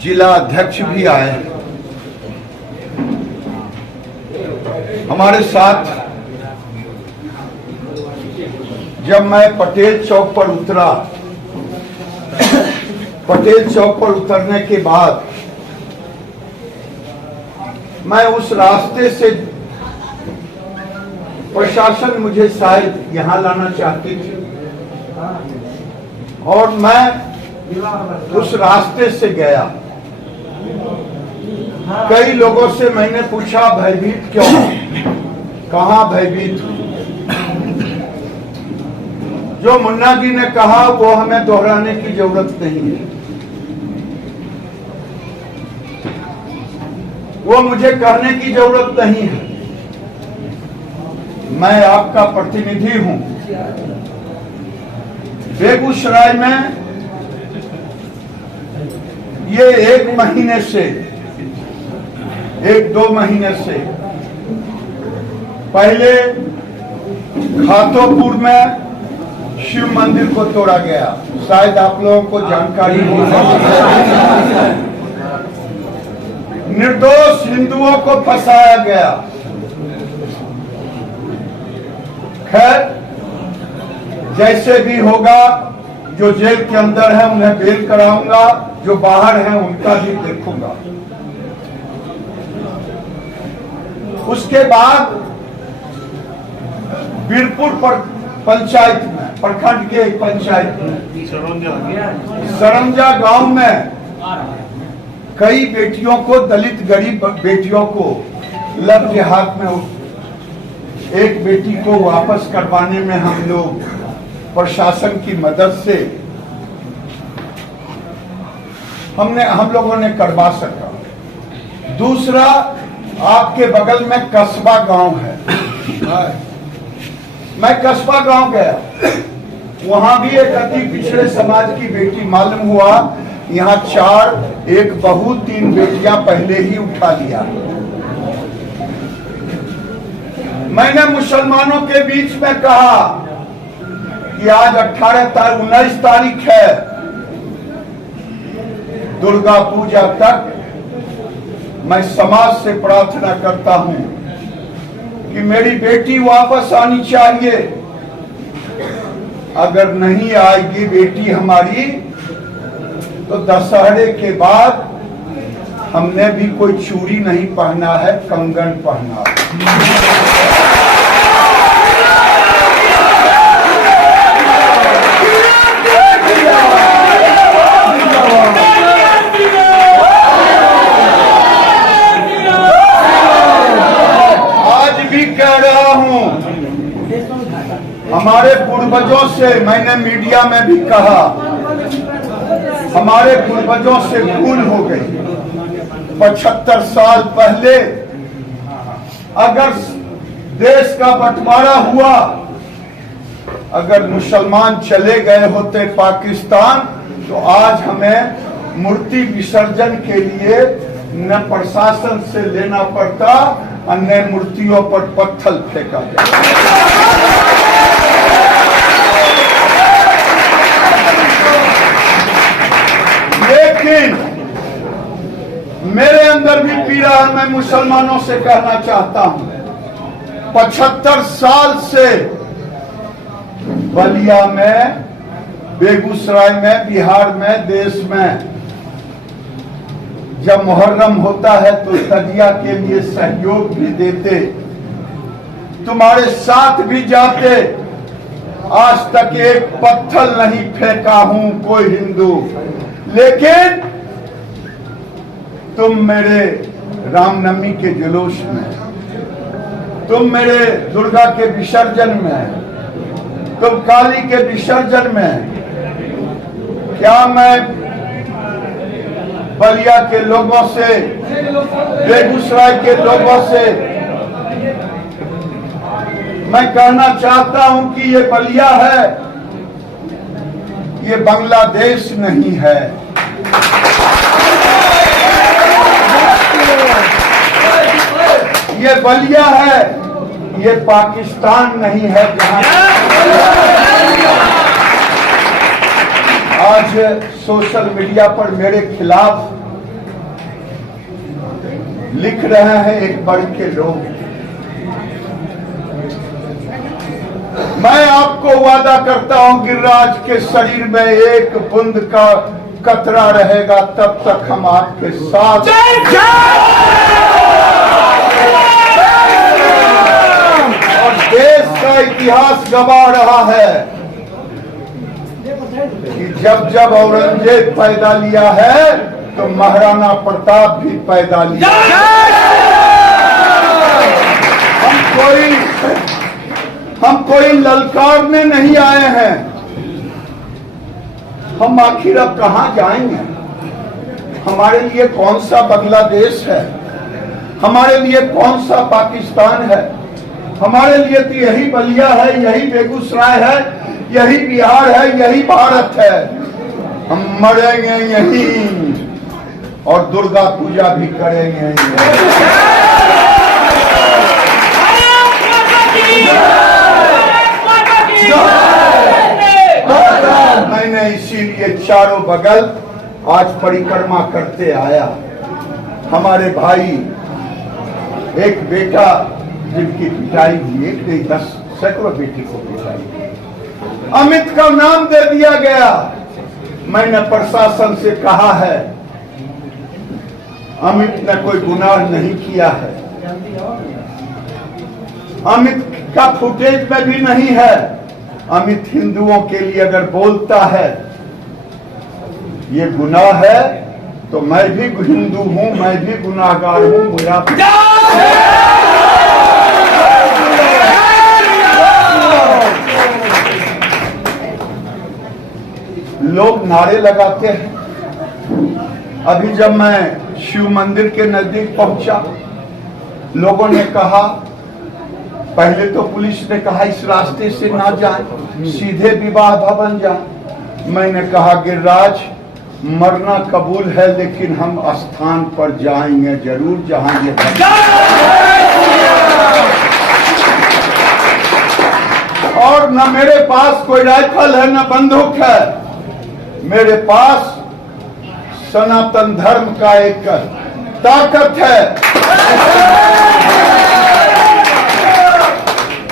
जिला अध्यक्ष भी आए हमारे साथ। जब मैं पटेल चौक पर उतरा, पटेल चौक पर उतरने के बाद मैं उस रास्ते से, प्रशासन मुझे शायद यहां लाना चाहती थी और मैं उस रास्ते से गया। कई लोगों से मैंने पूछा भयभीत क्यों, कहां भयभीत हूं। जो मुन्ना जी ने कहा वो हमें दोहराने की जरूरत नहीं है, वो मुझे कहने की जरूरत नहीं है। मैं आपका प्रतिनिधि हूं। बेगूसराय में ये 1 महीने से, 1-2 महीने से पहले खातोपुर में शिव मंदिर को तोड़ा गया। शायद आप लोगों को जानकारी हो। निर्दोष हिंदुओं को फंसाया गया। खैर, जैसे भी होगा, जो जेल के अंदर है उन्हें बेल कराऊंगा, जो बाहर है उनका भी देखूंगा। उसके बाद बीरपुर पर पंचायत में, प्रखंड के एक पंचायत में, सरंजा गांव में कई बेटियों को, दलित गरीब बेटियों को लव जिहाद में एक बेटी को वापस करवाने में हम लोग प्रशासन की मदद से हम लोगों ने करवा सका। दूसरा, आपके बगल में कस्बा गांव है। मैं कस्बा गांव गया, वहां भी एक अति पिछड़े समाज की बेटी, मालूम हुआ यहाँ 4, 1 बहू 3 बेटियां पहले ही उठा लिया। मैंने मुसलमानों के बीच में कहा कि आज 19 तारीख है, दुर्गा पूजा तक मैं समाज से प्रार्थना करता हूं कि मेरी बेटी वापस आनी चाहिए। अगर नहीं आएगी बेटी हमारी, तो दशहरे के बाद हमने भी कोई चूड़ी नहीं पहना है, कंगन पहना है। आज भी कह रहा हूं, हमारे पूर्वजों से, मैंने मीडिया में भी कहा, हमारे पूर्वजों से भूल हो गई। 75 साल पहले अगर देश का बंटवारा हुआ, अगर मुसलमान चले गए होते पाकिस्तान, तो आज हमें मूर्ति विसर्जन के लिए न प्रशासन से लेना पड़ता और न मूर्तियों पर पत्थर फेंका जाता। लेकिन मेरे अंदर भी पीड़ा है। मैं मुसलमानों से कहना चाहता हूं, 75 साल से बलिया में, बेगूसराय में, बिहार में, देश में जब मुहर्रम होता है तो तजिया के लिए सहयोग भी देते, तुम्हारे साथ भी जाते। आज तक एक पत्थर नहीं फेंका हूं कोई हिंदू, लेकिन तुम मेरे रामनवमी के जुलूस में, तुम मेरे दुर्गा के विसर्जन में, तुम काली के विसर्जन में, क्या मैं बलिया के लोगों से, बेगूसराय के लोगों से मैं कहना चाहता हूं कि ये बलिया है, ये बांग्लादेश नहीं है। ये बलिया है, ये पाकिस्तान नहीं है जहां आज सोशल मीडिया पर मेरे खिलाफ लिख रहे हैं एक बढ़ के लोग। मैं आपको वादा करता हूं गिरिराज के शरीर में एक बूंद का कतरा रहेगा तब तक हम आपके साथ। और देश का इतिहास गवा रहा है कि जब जब औरंगजेब पैदा लिया है तो महाराणा प्रताप भी पैदा लिया। हम कोई ललकारने नहीं आए हैं। हम आखिर अब कहां जाएंगे? हमारे लिए कौन सा बांग्लादेश है? हमारे लिए कौन सा पाकिस्तान है? हमारे लिए तो यही बलिया है, यही बेगूसराय है, यही बिहार है, यही भारत है। हम मरेंगे यहीं और दुर्गा पूजा भी करेंगे यहीं। मैंने इसीलिए चारों बगल आज परिक्रमा करते आया। हमारे भाई, एक बेटा जिनकी पिटाई हुई, एक नहीं 10 सैकड़ों बेटी को पिटाई, अमित का नाम दे दिया गया। मैंने प्रशासन से कहा है अमित ने कोई गुनाह नहीं किया है, अमित का फुटेज में भी नहीं है। अमित हिंदुओं के लिए अगर बोलता है ये गुनाह है तो मैं भी हिंदू हूं, मैं भी गुनाहगार हूं। मेरा लोग नारे लगाते हैं। अभी जब मैं शिव मंदिर के नजदीक पहुंचा, लोगों ने कहा, पहले तो पुलिस ने कहा इस रास्ते से ना जाए, सीधे विवाह भवन जाए। मैंने कहा गिरिराज, मरना कबूल है लेकिन हम स्थान पर जाएंगे जरूर जहां ये और न मेरे पास कोई राइफल है न बंदूक है, मेरे पास सनातन धर्म का एक ताकत है।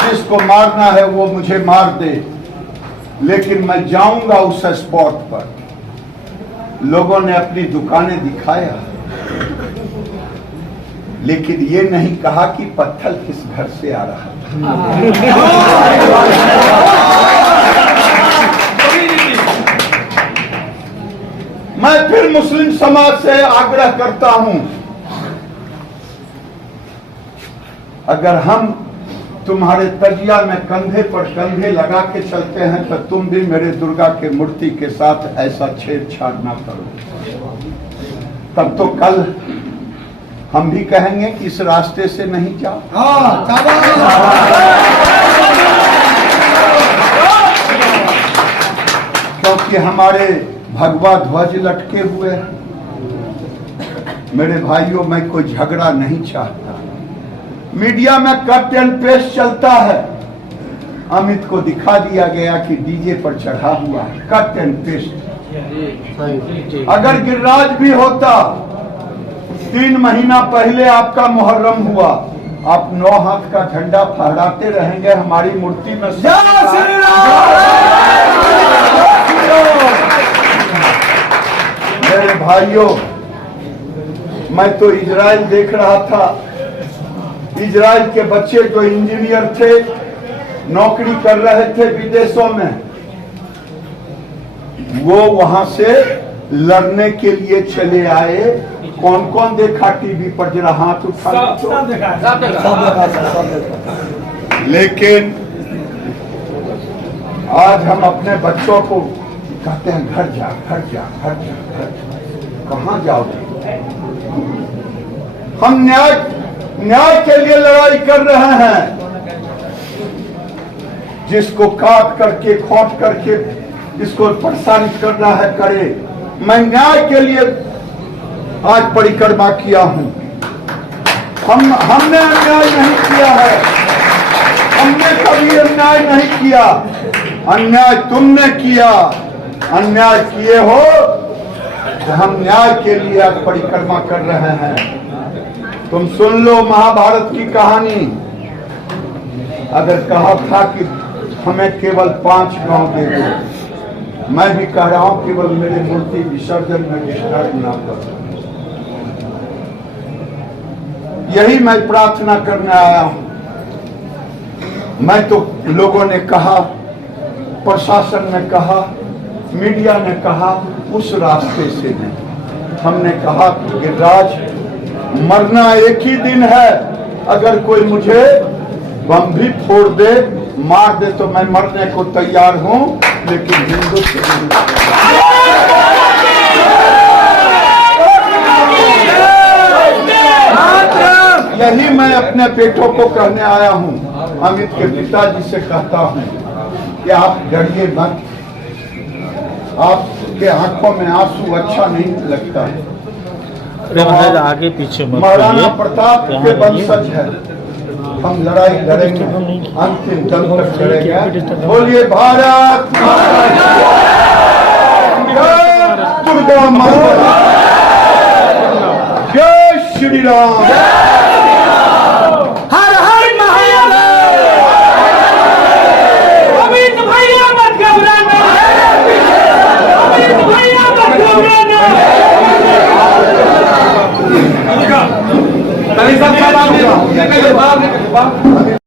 जिसको मारना है वो मुझे मार दे, लेकिन मैं जाऊंगा उस स्पॉट पर। लोगों ने अपनी दुकानें दिखाया, लेकिन ये नहीं कहा कि पत्थर किस घर से आ रहा है। मैं फिर मुस्लिम समाज से आग्रह करता हूं, अगर हम तुम्हारे तजिया में कंधे पर कंधे लगा के चलते हैं तो तुम भी मेरे दुर्गा के मूर्ति के साथ ऐसा छेड़छाड़ ना करो। तब तो कल हम भी कहेंगे कि इस रास्ते से नहीं जाओ। क्योंकि हमारे भगवा ध्वज लटके हुए हैं। मेरे भाइयों, मैं कोई झगड़ा नहीं चाहता। मीडिया में कट एंड पेस्ट चलता है। अमित को दिखा दिया गया कि डीजे पर चढ़ा हुआ है, कट एंड पेस्ट। अगर गिरिराज भी होता, 3 महीना पहले आपका मुहर्रम हुआ, आप 9 हाथ का झंडा फहराते रहेंगे हमारी मूर्ति में। मेरे भाइयों, मैं तो इजराइल देख रहा था। इजराइल के बच्चे जो इंजीनियर थे, नौकरी कर रहे थे विदेशों में, वो वहां से लड़ने के लिए चले आए। कौन कौन देखा टीवी पर? जरा हाथ उठा। लेकिन आज हम अपने बच्चों को कहते हैं घर जा, घर जा, घर जा, घर जा। कहां जाओगे? हम न्याय के लिए लड़ाई कर रहे हैं। जिसको काट करके खोट करके इसको प्रसारित करना है करे। मैं न्याय के लिए आज परिक्रमा किया हूं। हमने अन्याय नहीं किया है, हमने कभी अन्याय नहीं किया। अन्याय तुमने किया। अन्याय किए हो तो हम न्याय के लिए आज परिक्रमा कर रहे हैं। तुम सुन लो महाभारत की कहानी। अगर कहा था कि हमें केवल 5 गांव दे दो, मैं भी कह रहा हूं केवल मेरे मूर्ति विसर्जन में डिस्टर्ब ना करो। यही मैं प्रार्थना करने आया हूं। मैं तो लोगों ने कहा, प्रशासन ने कहा, मीडिया ने कहा उस रास्ते से नहीं। हमने कहा कि गिरिराज, मरना एक ही दिन है। अगर कोई मुझे बम भी फोड़ दे, मार दे, तो मैं मरने को तैयार हूं, लेकिन हिंदुत्व यही मैं अपने बेटों को कहने आया हूं। अमित के पिताजी से कहता हूं कि आप डरिए मत। आपके आंखों में आंसू अच्छा नहीं लगता है। महाराज आगे पीछे महाराणा प्रताप के वंशज है। हम लड़ाई लड़ेंगे, अंतिम दम तक लड़ेंगे। बोलिए भारत दुर्गा माता, जय श्री राम।